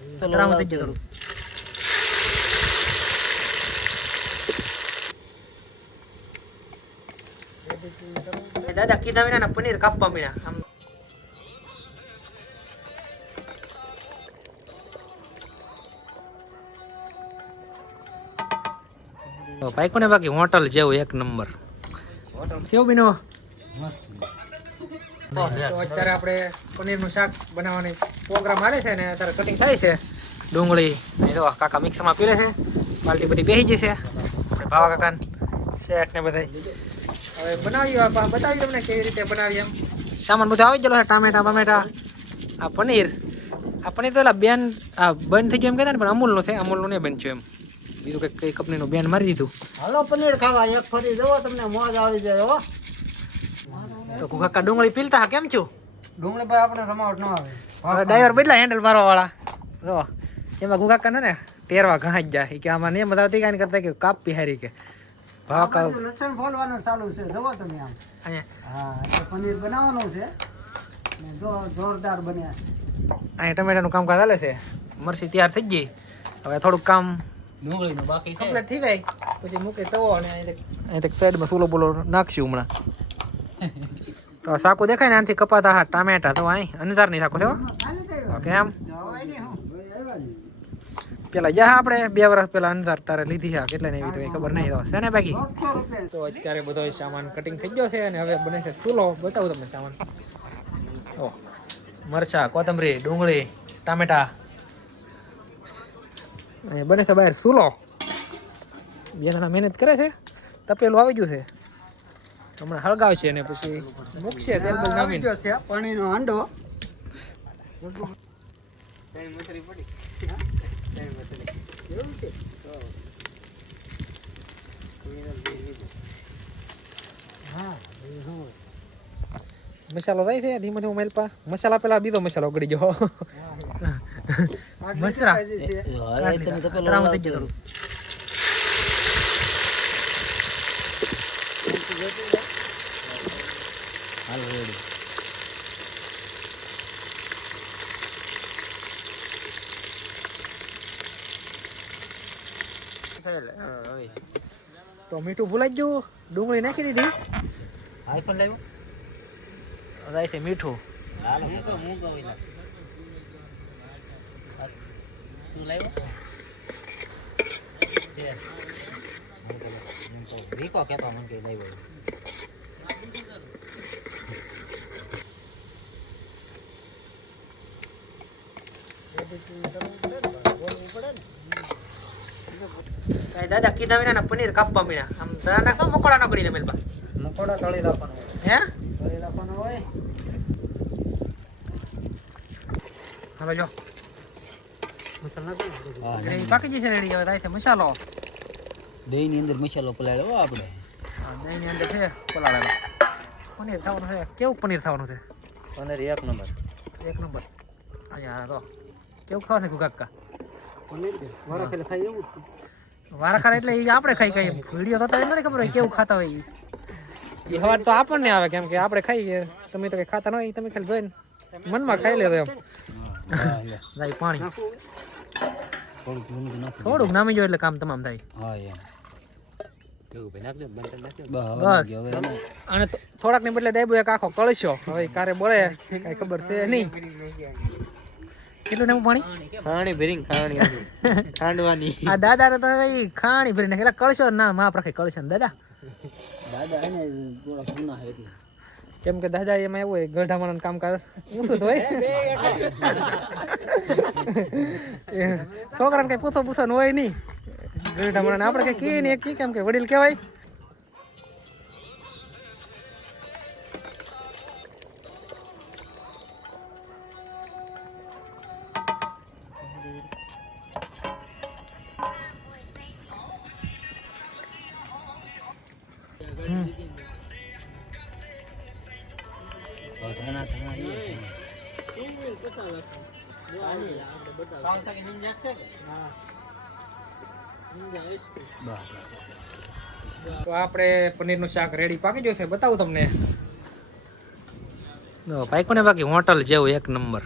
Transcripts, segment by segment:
તરાવ થઈ ગયો થોડું દાદા કીધા વિના પનીર કાપવા મળ્યા આમ ભાઈ કોને બાકી હોટલ જેવું એક નંબર કેવું બીનો તો અત્યારે આપણે પનીરનું શાક બનાવવાની પ્રોગ્રામ આવે છે ને અત્યારે કટિંગ થાય છે ડુંગળી જો કાકા મિક્સરમાં પીલે છે પાલટી બધી બેસી જશે ભાવા કાકા શેઠ ને બધા હવે બતાવી તમને કેવી રીતે બનાવી એમ સામાન બધું આવી ગયેલો છે ટામેટા બમેટા આ પનીર તો એલા બેન આ બંધ થઈ ગયું એમ કહેતા ને પણ અમૂલનો છે અમૂલનું નહીં બનશું એમ બીજું કઈ કંપનીનું બેન મારી દીધું હાલો પનીર ખાવા એક ફરી જવો તમને મોજ આવી જાય હો તો કાકા ડુંગળી પીલતા કેમ છું ડુંગળી ભાઈ આપણે સમાવટ ન આવે ડ્રાઈવર બદલા હેન્ડલ મારવા વાળા જો એમાં ગુકાકા ને ટેરવા ઘણા જ જાય કે આમાં નહીં બતાવતી કાંઈ કરતા કે કાપી હારી કે ભાવ લસણ ફોલવાનું ચાલુ છે જવો તમે આમ અહીંયા હા એટલે પનીર બનાવવાનું છે ને જો જોરદાર બન્યા અહીંયા ટમેટાનું કામકાજ ચાલે છે મરસી તૈયાર થઈ ગઈ હવે થોડુંક કામ ડુંગળીનું બાકી છે કમ્પ્લીટ થઈ જાય પછી મૂકે તવો અને અહીં સાઈડમાં સુલો બોલો નાખશું હમણાં તો શાકું દેખાય ને આનાથી કપાતા હા ટામેટા તો અહીં અંજાર નહીં શાકું થયો ઓકે એમ પેલા જા આપણે 2 વર્ષ પહેલા અંજાર તારે લીધી છે કેટલા ને એવી તો ખબર નહીં છે ને બાકી તો અત્યારે બધો સામાન કટિંગ થઈ ગયો છે અને હવે બને છે સુલો બતાવું તમને સામાન તો મરચા કોથમરી ડુંગળી ટામેટા અને બને છે બહાર સુલો 2 જણા મહેનત કરે છે તપેલું આવી ગયું છે હમણાં હળગાવશે અને પછી મૂકશે તેલ બલ નામીને છે પાણીનો હાંડો મસાલો થાય છે ધીમે ધીમે મેલપા મસાલા પેલા બીજો મસાલો ગળી ગયો મસરા તરાવ થઈ ગયો થોડું હાલ રેડી તો મીઠું ભૂલાઈ ગયું ડુંગળી નાખી દીધી આઈફોન લાવ્યો જાય છે મીઠું હાલ હું તો ગઈ ના તું લાવ્યો છે હું તો રીકો કહેતો મને કે લાવ્યો દાદા કીધા વિના પનીર કાપવા મળ્યા આમ દાદા નાખતો મકોડા ન કરી દે મેલપા મકોડા તળી રાખવાનો હે તળી રાખવાનો હોય હવે જો મસાલા નાખી ગ્રેવી પાકી જશે રેડી હવે થાય છે મસાલો દહીં ની અંદર મસાલો પલાળ્યો આપણે દહીં ની અંદર છે પલાળેલો પનીર થવાનું છે કેવું પનીર થવાનું છે પનીર એક નંબર અહીંયા તો કેવું ખાવા છે કાકા પનીર વાળા ખેલે ખાઈ એવું વારા ખાય એટલે એ આપણે ખાઈ ખાઈ વિડીયો થતા નથી ખબર હોય કેવું ખાતા હોય એ હવાર તો આપણને આવે કેમ કે આપણે ખાઈએ તમે તો કઈ ખાતા ન હોય તમે ખાલી જોઈને મનમાં ખાઈ લેતો એમ જાય પાણી થોડુંક નામી જો એટલે કામ તમામ થાય હા એમ અને થોડાક ને બદલે દાયબુ એક આખો કળશો હવે કારે બળે કઈ ખબર છે નહીં કેટલું નામું પાણી ખાણી ભરીને ખાંડવાની આ દાદા તો ખાણી ભરીને એટલે કળશો ના માપ રાખે કળશો ને દાદા એને થોડા જૂના છે એટલે કેમ કે દાદા એમાં એવું હોય ગઢામાં કામ કરે ઊંધું તો હોય છોકરાને કઈ પૂછો પૂછો હોય નહીં ગઢામાં આપણે કઈ કહીએ ને કી કેમ કે વડીલ કહેવાય તો આપણે પનીરનું શાક રેડી પાકી જશે બતાવું તમને ભાઈ કોને બાકી હોટલ જેવું એક નંબર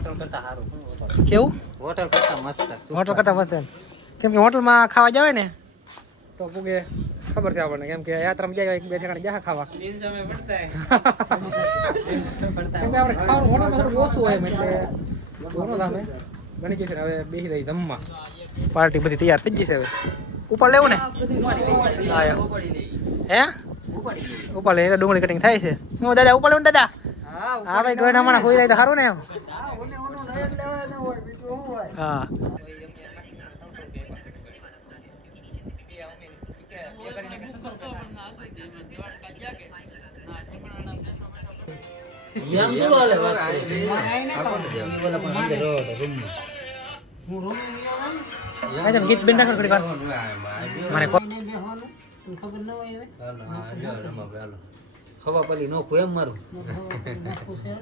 હોટલ કરતા સારું હોટલ કેવું કરતા મસ્ત હોટલ કરતા મસ્ત એમ. કેમ કે હોટલમાં ખાવા જાવે ને તો પૂગે ખબર છે આપણને, કેમ કે યાત્રામાં જાય એક બે ઠેકાણે જા ખાવા કેમ કે આપણે ખાવાનું હોટલમાં થોડું ઓછું હોય એમ, એટલે ઘણું સામે બની જશે ને. હવે બેસી રહી જમવા, પાર્ટી બધી તૈયાર થઈ જશે. હવે ઉપર લેવું ને હા યાર. હે ઉપર લે ડુંગળી કટિંગ થાય છે. હું દાદા ઉપર લેવું ને દાદા? હા ભાઈ ગઢ હમણાં હોઈ જાય તો સારું ને એમ. હા ઓને ઓનો લઈ જ લેવાય ને હોય બીજું શું હોય. હા ભાઈ તમે ગીત બેન નાખો થોડી વાર મને કો- એને બેહવાનું તું ખબર ન હોય હવે હવા પલી નો ખું એમ મારું નાખું છે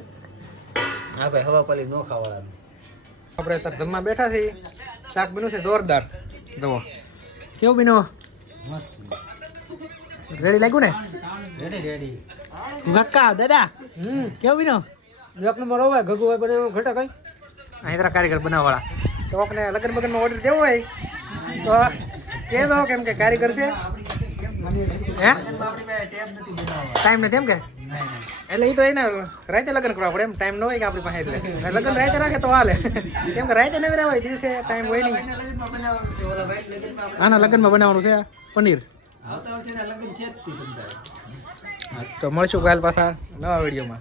હા ભાઈ હવા પલી નો ખાવાળાનું આપણે અત્યારે જમવા બેઠા છીએ. શાક બન્યું છે જોરદાર. જુઓ કેવું બન્યું? રેડી લાગ્યું ને રેડી કાકા દાદા? કેવું બન્યું? એક નંબર હોય ઘગુ હોય બને ઘટા કઈ અહીં તારા કારીગર બનાવવાળા તો કોકને લગ્ન બગનમાં ઓર્ડર દેવો હોય તો કહે દો, કેમ કે કારીગર છે. હે ટાઈમ નથી એમ કે? એટલે એ તો એને રાતે લગ્ન કરવા પડે એમ, ટાઈમ ન હોય કે આપણી પાસે. એટલે લગ્ન રાતે રાખે તો હાલે, કેમ કે રાતે નવી હોય દિવસે ટાઈમ હોય નહીં. આના લગ્નમાં બનાવવાનું છે પનીર. તો મળશું કાલ પાછા નવા વિડીયોમાં.